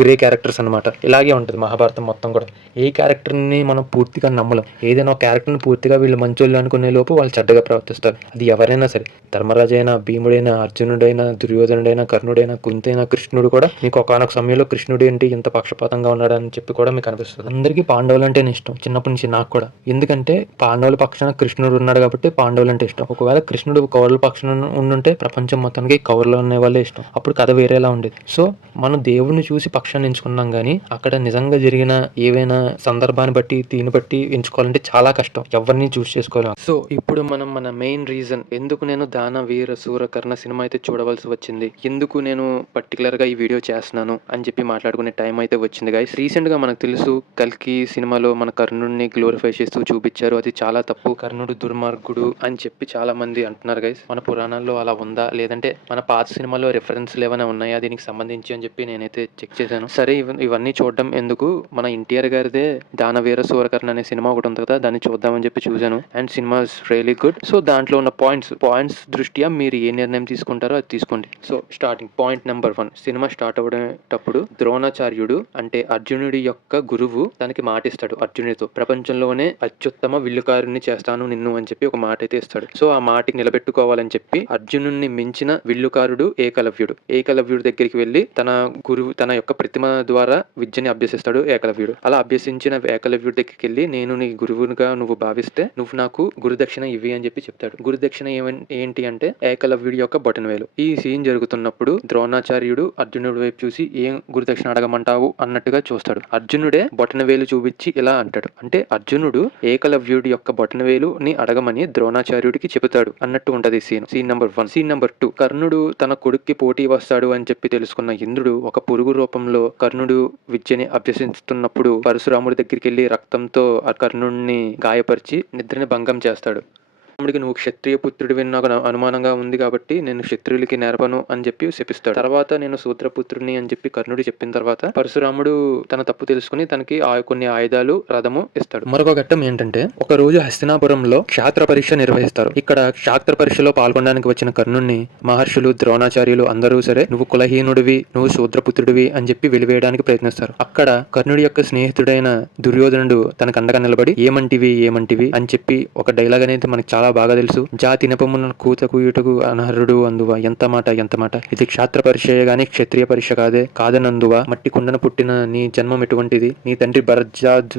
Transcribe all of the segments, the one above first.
Grey characters అనమాట. ఇలాగే ఉంటుంది మహాభారతం మొత్తం కూడా. ఏ క్యారెక్టర్ని మనం పూర్తిగా నమ్మలేం. ఏదైనా ఒక క్యారెక్టర్ని పూర్తిగా వీళ్ళు మంచోళ్ళు అనుకునే లోపు వాళ్ళు చెడ్డగా ప్రవర్తిస్తారు. అది ఎవరైనా సరే, ధర్మరాజు అయినా, భీముడైనా, అర్జునుడైనా, దుర్యోధనుడైనా, కర్ణుడైనా, కుంతైనా, కృష్ణుడు కూడా మీకు ఒకానొక సమయంలో కృష్ణుడు ఏంటి ఇంత పక్షపాతంగా ఉన్నాడని చెప్పి కూడా మీకు అనిపిస్తుంది. అందరికీ పాండవులు అంటేనే ఇష్టం చిన్నప్పటి నుంచి, నాకు కూడా. ఎందుకంటే పాండవుల పక్షాన కృష్ణుడు ఉన్నాడు కాబట్టి పాండవులు అంటే ఇష్టం. ఒకవేళ కృష్ణుడు కౌరవుల పక్షాన ఉండుంటే ప్రపంచం మొత్తానికి కౌరవులు అనే వాళ్ళే ఇష్టం. అప్పుడు కథ వేరేలా ఉండేది. సో మనం దేవుడిని చూసి పక్షాన్ని ఎంచుకున్నాం కానీ అక్కడ నిజంగా జరిగిన ఏవైనా సందర్భాన్ని బట్టి దీన్ని బట్టి ఎంచుకోవాలంటే చాలా కష్టం. ఎవరిని చూస్ చేసుకోలేం. సో ఇప్పుడు మనం మన మెయిన్ రీజన్ ఎందుకు నేను దాన వీర శూర కర్ణ సినిమా అయితే చూడవలసి వచ్చింది, ఎందుకు నేను పర్టికులర్ గా ఈ వీడియో చేస్తున్నాను అని చెప్పి మాట్లాడుకునే టైం అయితే వచ్చింది గైస్. రీసెంట్ గా మనకు తెలుసు కల్కి సినిమాలో మన కర్ణుడిని గ్లోరిఫై చేస్తూ చూపించారు. అది చాలా తప్పు. కర్ణుడు దుర్మార్గుడు అని చెప్పి చాలా మంది అంటున్నారు గైస్. మన పురాణాల్లో అలా ఉందా, లేదంటే మన పాత సినిమాలో రిఫరెన్స్లు ఏమైనా ఉన్నాయా దీనికి సంబంధించి అని చెప్పి నేనైతే చెక్ చేశాను. సరే ఇవన్నీ చూడడం ఎందుకు, మన ఎన్టీఆర్ గారిదే దానవీర సూరకర్ణ అనే సినిమా ఒకటి ఉంది కదా, దాన్ని చూద్దామని చెప్పి చూశాను. And cinema is really good. So దాంట్లో ఉన్న పాయింట్స్ దృష్ట్యా మీరు ఏ నిర్ణయం తీసుకుంటారో అది తీసుకోండి. So starting point number 1, cinema start అవ్వడేటప్పుడు ద్రోణాచార్యుడు అంటే అర్జునుడి యొక్క గురువు తనకి మాటిస్తాడు అర్జునుడితో, ప్రపంచంలోనే అత్యుత్తమ విల్లుకారుని చేస్తాను నిన్ను అని చెప్పి ఒక మాట అయితే ఇస్తాడు. సో ఆ మాటకి నిలబెట్టుకోవాలని చెప్పి అర్జునుడిని మించిన విల్లుకారుడు ఏకలవ్యుడు దగ్గరికి వెళ్ళి తన యొక్క ప్రతిమ ద్వారా విద్యని అభ్యసిస్తాడు ఏకలవ్యుడు. అలా అభ్యసించిన ఏకలవ్యుడి దగ్గరికి వెళ్ళి నేను నీ గురువునిగా నువ్వు భావిస్తే నువ్వు నాకు గురుదక్షిణ ఇవ్వి అని చెప్పి చెప్తాడు. గురుదక్షిణ ఏంటి అంటే ఏకలవ్యుడి యొక్క బొటనవేలు. ఈ సీన్ జరుగుతున్నప్పుడు ద్రోణాచార్యుడు అర్జునుడి వైపు చూసి ఏం గురుదక్షిణ అడగమంటావు అన్నట్టుగా చూస్తాడు. అర్జునుడే బొటనవేలు చూపించి ఇలా అంటాడు. అంటే అర్జునుడు ఏకలవ్యుడి యొక్క బొటనవేలుని అడగమని ద్రోణాచార్యుడికి చెబుతాడు అన్నట్టు ఉంటది సీన్ నెంబర్ 1. సీన్ నెంబర్ 2, కర్ణుడు తన కొడుక్కి పోటీ వస్తాడు అని చెప్పి తెలుసుకున్న ఇంద్రుడు ఒక పురుగు రూపంలో కర్ణుడు విద్యని అభ్యసిస్తున్నప్పుడు పరశురాముడి దగ్గరికి వెళ్ళి రక్తంతో ఆ కర్ణుడిని గాయపరిచి నిద్రని భంగం చేస్తాడు. రాముడికి నువ్వు క్షత్రియ పుత్రుడివి నాకు అనుమానంగా ఉంది కాబట్టి నేను క్షత్రియులకి నేర్పను అని చెప్పి శపిస్తాడు. తర్వాత నేను శూద్రపుత్రుడిని అని చెప్పి కర్ణుడు చెప్పిన తర్వాత పరశురాముడు తన తప్పు తెలుసుకుని తనకి కొన్ని ఆయుధాలు, రథము ఇస్తాడు. మరొక ఘట్టం ఏంటంటే ఒక రోజు హస్తినాపురంలో క్షాత్ర పరీక్ష నిర్వహిస్తారు. ఇక్కడ క్షాత్ర పరీక్షలో పాల్గొనడానికి వచ్చిన కర్ణుడిని మహర్షులు, ద్రోణాచార్యులు అందరూ సరే నువ్వు కులహీనుడివి, నువ్వు శూద్రపుత్రుడివి అని చెప్పి వెలివేయడానికి ప్రయత్నిస్తారు. అక్కడ కర్ణుడి యొక్క స్నేహితుడైన దుర్యోధనుడు తనకు అండగా నిలబడి ఏమంటివి అని చెప్పి ఒక డైలాగ్ అనేది మనకి చాలా బాగా తెలుసు. జాతి నెపమున కూత కూయుటకు అనర్హుడు అందువా ఎంత మాట ఇది క్షాత్ర పరీక్షయే గాని క్షత్రియ పరీక్ష కాదనందువా మట్టి కుండన పుట్టిన నీ జన్మం ఎటువంటిది, నీ తండ్రి భరద్వాజ్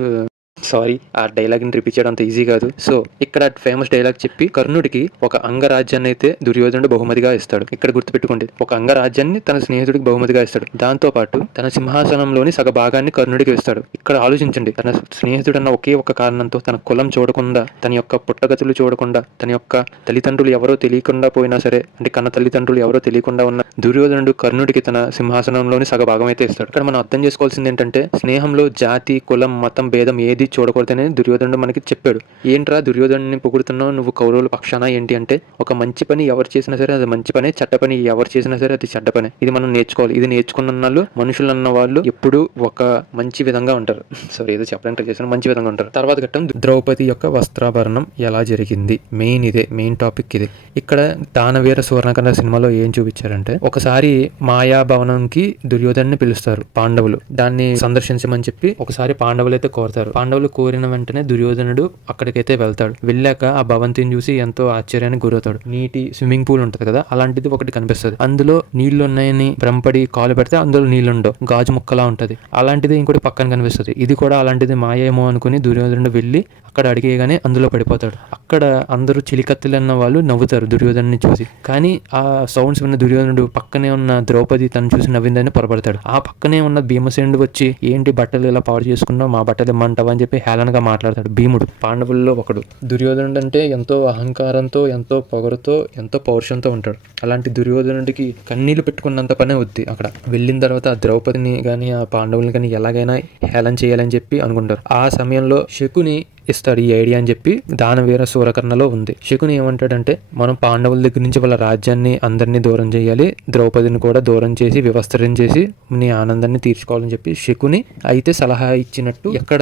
సారీ ఆ డైలాగ్ ని రిపీట్ చేయడం అంత ఈజీ కాదు. సో ఇక్కడ ఫేమస్ డైలాగ్ చెప్పి కర్ణుడికి ఒక అంగరాజ్యాన్ని అయితే దుర్యోధనుడు బహుమతిగా ఇస్తాడు. ఇక్కడ గుర్తుపెట్టుకోండి, ఒక అంగరాజ్యాన్ని తన స్నేహితుడికి బహుమతిగా ఇస్తాడు. దాంతో పాటు తన సింహాసనంలోని సగ భాగాన్ని కర్ణుడికి ఇస్తాడు. ఇక్కడ ఆలోచించండి, తన స్నేహితుడు అన్న ఒకే ఒక కారణంతో తన కులం చూడకుండా, తన యొక్క పుట్టగతులు చూడకుండా, తన యొక్క తల్లిదండ్రులు ఎవరో తెలియకుండా పోయినా సరే, అంటే కన్న తల్లిదండ్రులు ఎవరో తెలియకుండా ఉన్న దుర్యోధనుడు కర్ణుడికి తన సింహాసనంలోని సగ భాగం అయితే ఇస్తాడు. ఇక్కడ మనం అర్థం చేసుకోవాల్సింది ఏంటంటే స్నేహంలో జాతి, కులం, మతం, భేదం ఏది చూడకూడదని దుర్యోధనుడు మనకి చెప్పాడు. ఏంట్రా దుర్యోధనుని పొగుడుతున్నావు నువ్వు కౌరవుల పక్షాన ఏంటి అంటే, ఒక మంచి పని ఎవరు చేసినా సరే అది మంచి పనే, చెడ్డ పని ఎవరు చేసినా సరే అది చెడ్డ పనే. ఇది మనం నేర్చుకోవాలి. ఇది నేర్చుకున్న వాళ్ళు మనుషులు అన్న వాళ్ళు ఎప్పుడు ఒక మంచి విధంగా ఉంటారు. సరే ఏదో చెప్పడానికి ట్రై చేసిన మంచి విధంగా ఉంటారు. తర్వాత ఘట్టం ద్రౌపది యొక్క వస్త్రాభరణం ఎలా జరిగింది. మెయిన్ టాపిక్ ఇది. ఇక్కడ దానవీర సువర్ణకర్ణ సినిమాలో ఏం చూపించారంటే, ఒకసారి మాయాభవనంకి దుర్యోధన్ని పిలుస్తారు పాండవులు. దాన్ని సందర్శించమని చెప్పి ఒకసారి పాండవులు అయితే కోరుతారు. పాండవులు కోరిన వెంటనే దుర్యోధనుడు అక్కడికైతే వెళ్తాడు. వెళ్ళాక ఆ భవంతిని చూసి ఎంతో ఆశ్చర్యానికి గురవుతాడు. నీటి స్విమ్మింగ్ పూల్ ఉంటది కదా, అలాంటిది ఒకటి కనిపిస్తుంది. అందులో నీళ్లు ఉన్నాయని భ్రమపడి కాలు పెడితే అందులో నీళ్లుండవు, గాజు ముక్కలా ఉంటది. అలాంటిది ఇంకోటి పక్కన కనిపిస్తుంది. ఇది కూడా అలాంటిది మాయేమో అనుకుని దుర్యోధనుడు వెళ్ళి అక్కడ అడిగేగానే అందులో పడిపోతాడు. అక్కడ అందరూ చిలికత్తులు అన్న వాళ్ళు నవ్వుతారు దుర్యోధనుని చూసి. కానీ ఆ సౌండ్స్ విన్న దుర్యోధనుడు పక్కనే ఉన్న ద్రౌపది తను చూసి నవ్విందని పొరపడతాడు. ఆ పక్కనే ఉన్న భీమసేనుడు వచ్చి ఏంటి బట్టలు ఇలా పాడు చేసుకున్నావు, మా బట్టలు ఇమ్మంటావా అని చెప్పి హేళనగా మాట్లాడతాడు. భీముడు పాండవుల్లో ఒకడు. దుర్యోధనుడు అంటే ఎంతో అహంకారంతో, ఎంతో పొగరుతో, ఎంతో పౌరుషంతో ఉంటాడు. అలాంటి దుర్యోధనుడికి కన్నీళ్లు పెట్టుకున్నంత పనే వద్ది. అక్కడ వెళ్ళిన తర్వాత ఆ ద్రౌపదిని కానీ ఆ పాండవుల్ని కానీ ఎలాగైనా హేళన చేయాలని చెప్పి అనుకుంటారు. ఆ సమయంలో శకుని ఇస్తాడు ఈ ఐడియా అని చెప్పి దానవీర సూరకర్ణలో ఉంది. శకుని ఏమంటాడంటే, మనం పాండవుల దగ్గర నుంచి వాళ్ళ రాజ్యాన్ని అందరినీ దూరం చేయాలి, ద్రౌపదిని కూడా దూరం చేసి వివస్త్రం చేసి నీ ఆనందాన్ని తీర్చుకోవాలని చెప్పి శకుని అయితే సలహా ఇచ్చినట్టు ఎక్కడ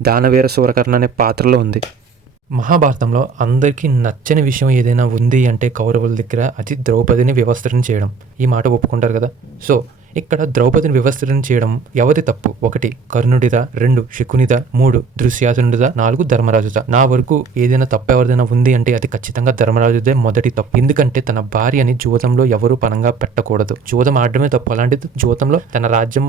దానవీర సూరకర్ణ అనే పాత్రలో ఉంది. మహాభారతంలో అందరికీ నచ్చని విషయం ఏదైనా ఉంది అంటే కౌరవుల దగ్గర అది ద్రౌపదిని వివస్త్రం చేయడం. ఈ మాట ఒప్పుకుంటారు కదా. సో ఇక్కడ ద్రౌపదిని వివస్త్రం చేయడం ఎవరి తప్పు? 1 కర్ణుడిదా, 2 శకునిదా, 3 దుశ్శాసనుడిదా, 4 ధర్మరాజుదా. నా వరకు ఏదైనా తప్పు ఎవరిదైనా ఉంది అంటే అది ఖచ్చితంగా ధర్మరాజుదే మొదటి తప్పు. ఎందుకంటే తన భార్యని జూదంలో ఎవరు పనంగా పెట్టకూడదు. జూదం ఆడడమే తప్పు. అలాంటిది జూదంలో తన రాజ్యం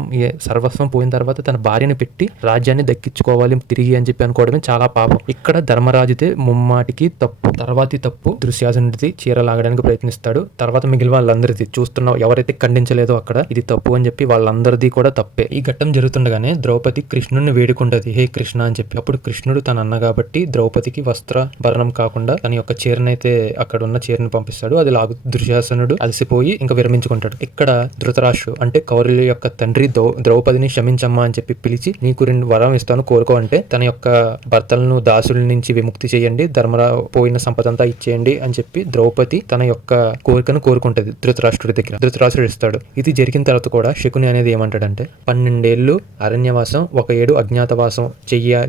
సర్వస్వం పోయిన తర్వాత తన భార్యని పెట్టి రాజ్యాన్ని దక్కించుకోవాలి తిరిగి అని చెప్పి అనుకోవడమే చాలా పాపం. ఇక్కడ ధర్మరాజుదే ముమ్మాటికి తప్పు. తర్వాతి తప్పు దుశ్శాసనుడిది, చీర లాగడానికి ప్రయత్నిస్తాడు. తర్వాత మిగిలిన వాళ్ళందరిది చూస్తున్న ఎవరైతే ఖండించలేదో అక్కడ ఇది తప్పు అని చెప్పి వాళ్ళందరిది కూడా తప్పే. ఈ ఘట్టం జరుగుతుండగానే ద్రౌపది కృష్ణుడిని వేడుకుంటది, హే కృష్ణ అని చెప్పి. అప్పుడు కృష్ణుడు తన అన్న కాబట్టి ద్రౌపదికి వస్త్ర భరణం కాకుండా తన యొక్క చీరనైతే అక్కడ ఉన్న చీరను పంపిస్తాడు. అది లాగు దుశ్శాసనుడు అలసిపోయి ఇంకా విరమించుకుంటాడు. ఇక్కడ ధృతరాష్ట్రుడు అంటే కౌరవుల యొక్క తండ్రి ద్రౌపదిని క్షమించమ్మా అని చెప్పి పిలిచి నీకు 2 వరం ఇస్తాను కోరుకో అంటే తన యొక్క భర్తలను దాసుల నుంచి విముక్తి చేయండి, పోయిన సంపద అంతా ఇచ్చేయండి అని చెప్పి ద్రౌపది తన యొక్క కోరికను కోరుకుంటది ధృతరాష్ట్రుడి దగ్గర. ధృతరాష్ట్రుడు ఇస్తాడు. ఇది జరిగిన తర్వాత కూడా శకుని అనేది ఏమంటాడంటే 12 ఏళ్ళు అరణ్యవాసం, 1 ఏడు అజ్ఞాతవాసం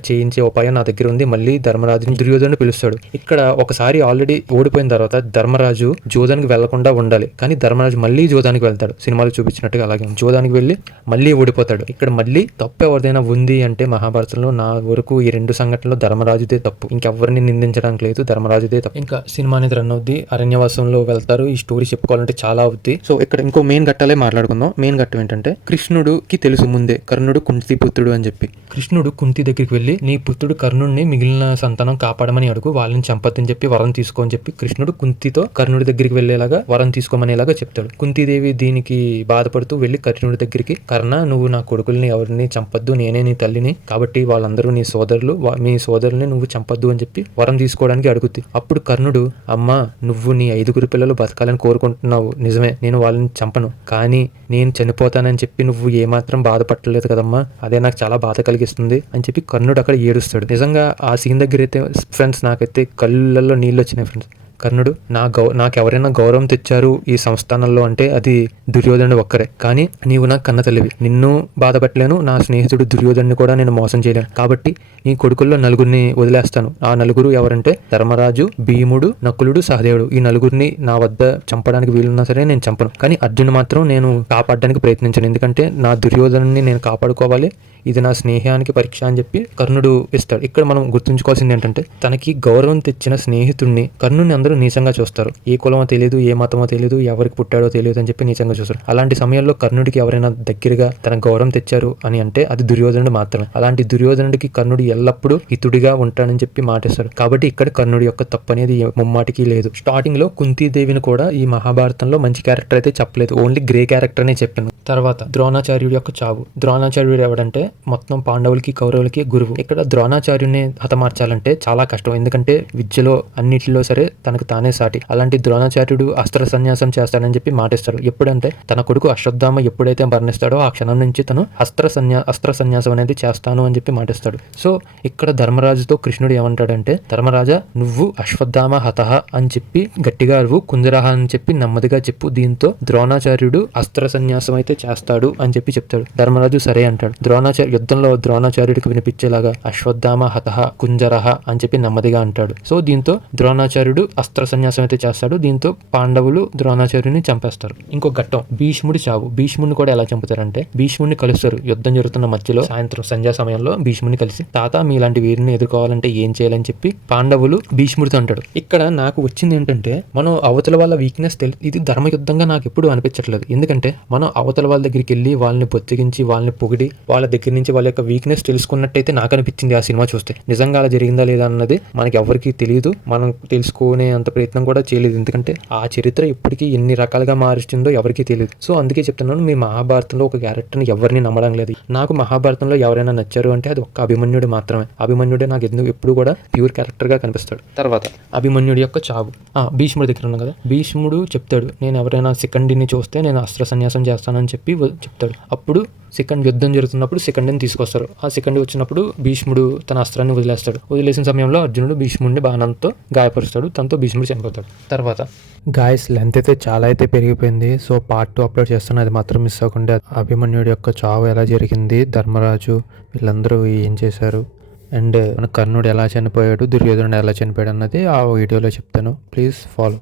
చేయించే ఉపాయం నా దగ్గర ఉంది. మళ్ళీ ధర్మరాజుని దుర్యోధను పిలుస్తాడు. ఇక్కడ ఒకసారి ఆల్రెడీ ఓడిపోయిన తర్వాత ధర్మరాజు జోదానికి వెళ్లకుండా ఉండాలి, కానీ ధర్మరాజు మళ్ళీ జోదానికి వెళ్తాడు. సినిమాలో చూపించినట్టుగా అలాగే జోదానికి వెళ్ళి మళ్ళీ ఓడిపోతాడు. ఇక్కడ మళ్ళీ తప్పు ఎవరిదైనా ఉంది అంటే మహాభారతంలో నా వరకు ఈ 2 సంఘటనలో ధర్మరాజుదే తప్పు. ఇంకెవరిని నిందించడానికి లేదు, ధర్మరాజుదే తప్పు. ఇంకా సినిమా అనేది రన్ అవుద్ది, అరణ్యవాసంలో వెళ్తారు. ఈ స్టోరీ చెప్పుకోవాలంటే చాలా అవుద్ది. సో ఇక్కడ ఇంకో మెయిన్ ఘట్టాలే మాట్లాడుకుందాం. మెయిన్ ఘట్టం ఏంటంటే కృష్ణుడికి తెలుసు ముందే కర్ణుడు కుంతి పుత్రుడు అని చెప్పి. కృష్ణుడు కుంతి దగ్గరికి వెళ్ళి నీ పుత్రుడు కర్ణుడిని మిగిలిన సంతానం కాపాడమని అడుగు, వాళ్ళని చంపద్దని చెప్పి వరం తీసుకో అని చెప్పి కృష్ణుడు కుంతితో కర్ణుడి దగ్గరికి వెళ్ళేలాగా వరం తీసుకోమనేలాగా చెప్తాడు. కుంతిదేవి దీనికి బాధపడుతూ వెళ్ళి కర్ణుడి దగ్గరికి, కర్ణ నువ్వు నా కొడుకుల్ని ఎవరిని చంపద్దు, నేనే నీ తల్లిని కాబట్టి వాళ్ళందరూ నీ సోదరులు, మీ సోదరుల్ని నువ్వు చంపద్దు అని చెప్పి వరం తీసుకోవడానికి అడుగుద్ది. అప్పుడు కర్ణుడు, అమ్మా నువ్వు నీ 5 పిల్లలు బతకాలని కోరుకుంటున్నావు నిజమే, నేను వాళ్ళని చంపను, కానీ నేను చనిపోతానని చెప్పి నువ్వు ఏమాత్రం బాధపడలేదు కదమ్మా, అదే నాకు చాలా బాధ కలిగిస్తుంది అని చెప్పి కర్ణుడు అక్కడ ఏడుస్తాడు. నిజంగా ఆ సీన్ దగ్గర అయితే ఫ్రెండ్స్ నాకైతే కళ్ళల్లో నీళ్ళు వచ్చినాయి ఫ్రెండ్స్. కర్ణుడు నాకు ఎవరైనా గౌరవం తెచ్చారు ఈ సంస్థానంలో అంటే అది దుర్యోధనుడు ఒక్కరే, కానీ నీవు నాకు కన్న తల్లివి, నిన్ను బాధపట్టలేను, నా స్నేహితుడు దుర్యోధనుని కూడా నేను మోసం చేయలేను, కాబట్టి నీ కొడుకుల్లో 4 వదిలేస్తాను. ఆ 4 ఎవరంటే ధర్మరాజు, భీముడు, నకులుడు, సహదేవుడు. ఈ 4 నా వద్ద చంపడానికి వీలున్నా సరే నేను చంపను, కానీ అర్జున్ మాత్రం నేను కాపాడడానికి ప్రయత్నించను, ఎందుకంటే నా దుర్యోధనుని నేను కాపాడుకోవాలి, ఇది నా స్నేహానికి పరీక్ష అని చెప్పి కర్ణుడు ఇస్తాడు. ఇక్కడ మనం గుర్తుంచుకోవాల్సింది ఏంటంటే తనకి గౌరవం తెచ్చిన స్నేహితుడిని కర్ణుడిని అందరూ నీచంగా చూస్తారు. ఏ కులమో తెలియదు, ఏ మతమో తెలియదు, ఎవరికి పుట్టాడో తెలియదు అని చెప్పి నీచంగా చూస్తారు. అలాంటి సమయంలో కర్ణుడికి ఎవరైనా దగ్గరగా తన గౌరవం తెచ్చారు అని అంటే అది దుర్యోధనుడు మాత్రమే. అలాంటి దుర్యోధనుడికి కర్ణుడు ఎల్లప్పుడూ హితుడిగా ఉంటాడని చెప్పి మాటిస్తాడు. కాబట్టి ఇక్కడ కర్ణుడి యొక్క తప్పు అనేది ముమ్మాటికి లేదు. స్టార్టింగ్ లో కుంతీదేవిని కూడా ఈ మహాభారతంలో మంచి క్యారెక్టర్ అయితే చెప్పలేదు, ఓన్లీ గ్రే క్యారెక్టర్ అనే చెప్పింది. తర్వాత ద్రోణాచార్యుడి యొక్క చావు. ద్రోణాచార్యుడు ఎవడంటే మొత్తం పాండవులకి కౌరవులకి గురువు. ఇక్కడ ద్రోణాచార్యుని హతమార్చాలంటే చాలా కష్టం, ఎందుకంటే విద్యలో అన్నిటిలో సరే తనకు తానే సాటి. అలాంటి ద్రోణాచార్యుడు అస్త్ర సన్యాసం చేస్తాడని చెప్పి మాటిస్తాడు. ఎప్పుడంటే తన కొడుకు అశ్వత్థామ ఎప్పుడైతే మరణిస్తాడో ఆ క్షణం నుంచి తను అస్త్ర సన్యాసం అనేది చేస్తాను అని చెప్పి మాటిస్తాడు. సో ఇక్కడ ధర్మరాజుతో కృష్ణుడు ఏమంటాడంటే, ధర్మరాజా నువ్వు అశ్వత్థామ హతః అని చెప్పి గట్టిగా అరువు, కుంజరహ అని చెప్పి నెమ్మదిగా చెప్పు, దీంతో ద్రోణాచార్యుడు అస్త్ర సన్యాసం అయితే చేస్తాడు అని చెప్పి చెప్తాడు. ధర్మరాజు సరే అంటాడు. యుద్ధంలో ద్రోణాచార్యుడికి వినిపించేలాగా అశ్వత్థామ హతః కుంజరహ అని చెప్పి నెమ్మదిగా అంటాడు. సో దీంతో ద్రోణాచార్యుడు అస్త్ర సన్యాసం అయితే చేస్తాడు. దీంతో పాండవులు ద్రోణాచార్యుని చంపేస్తారు. ఇంకో ఘట్టం భీష్ముడి చావు. భీష్ముడిని కూడా ఎలా చంపుతారంటే భీష్ముడిని కలుస్తారు. యుద్ధం జరుగుతున్న మధ్యలో సాయంత్రం సంధ్యా సమయంలో భీష్ముడిని కలిసి, తాత మీలాంటి వీరిని ఎదుర్కోవాలంటే ఏం చేయాలని చెప్పి పాండవులు భీష్ముడితో అంటాడు. ఇక్కడ నాకు వచ్చింది ఏంటంటే మనం అవతల వాళ్ళ వీక్నెస్ ఇది ధర్మయుద్ధంగా నాకు ఎప్పుడు అనిపించట్లేదు. ఎందుకంటే మనం అవతల వాళ్ళ దగ్గరికి వెళ్ళి వాళ్ళని బొత్తిగించి వాళ్ళని పొగిడి వాళ్ళ దగ్గర నుంచి వాళ్ళ యొక్క వీక్నెస్ తెలుసుకున్నట్టయితే నాకు అనిపించింది ఆ సినిమా చూస్తే. నిజంగా అలా జరిగిందా లేదా అన్నది మనకి ఎవరికి తెలియదు, మనం తెలుసుకునే అంత ప్రయత్నం కూడా చేయలేదు, ఎందుకంటే ఆ చరిత్ర ఇప్పటికీ ఎన్ని రకాలుగా మారుస్తుందో ఎవరికీ తెలియదు. సో అందుకే చెప్తున్నాను, మీ మహాభారతంలో ఒక క్యారెక్టర్ని ఎవరిని నమ్మడం లేదు. నాకు మహాభారతంలో ఎవరైనా నచ్చారు అంటే అది ఒక్క అభిమన్యుడు మాత్రమే. అభిమన్యుడే నాకు ఎప్పుడు కూడా ప్యూర్ క్యారెక్టర్ గా కనిపిస్తాడు. తర్వాత అభిమన్యుడి యొక్క చావు. భీష్ముడి దగ్గర ఉన్నాం కదా, భీష్ముడు చెప్తాడు నేను ఎవరైనా శిఖండిని చూస్తే నేను అస్త్ర సన్యాసం చేస్తానని చెప్పి చెప్తాడు. అప్పుడు యుద్ధం జరుగుతున్నప్పుడు శిఖండిని తీసుకొస్తారు. ఆ శిఖండి వచ్చినప్పుడు భీష్ముడు తన అస్త్రాన్ని వదిలేస్తాడు. వదిలేసిన సమయంలో అర్జునుడు భీష్ముడిని బాణంతో గాయపరుస్తాడు. దాంతో భీష్ముడు చనిపోతాడు. తర్వాత గాయస్ లెంత్ అయితే చాలా అయితే పెరిగిపోయింది. సో పార్ట్ 2 అప్లోడ్ చేస్తాను, అది మాత్రం మిస్ అవ్వకుండా. అభిమన్యుడి యొక్క చావు ఎలా జరిగింది, ధర్మరాజు వీళ్ళందరూ ఏం చేశారు, అండ్ మన కర్ణుడు ఎలా చనిపోయాడు, దుర్యోధనుడు ఎలా చనిపోయాడు అన్నది ఆ వీడియోలో చెప్తాను. Please follow.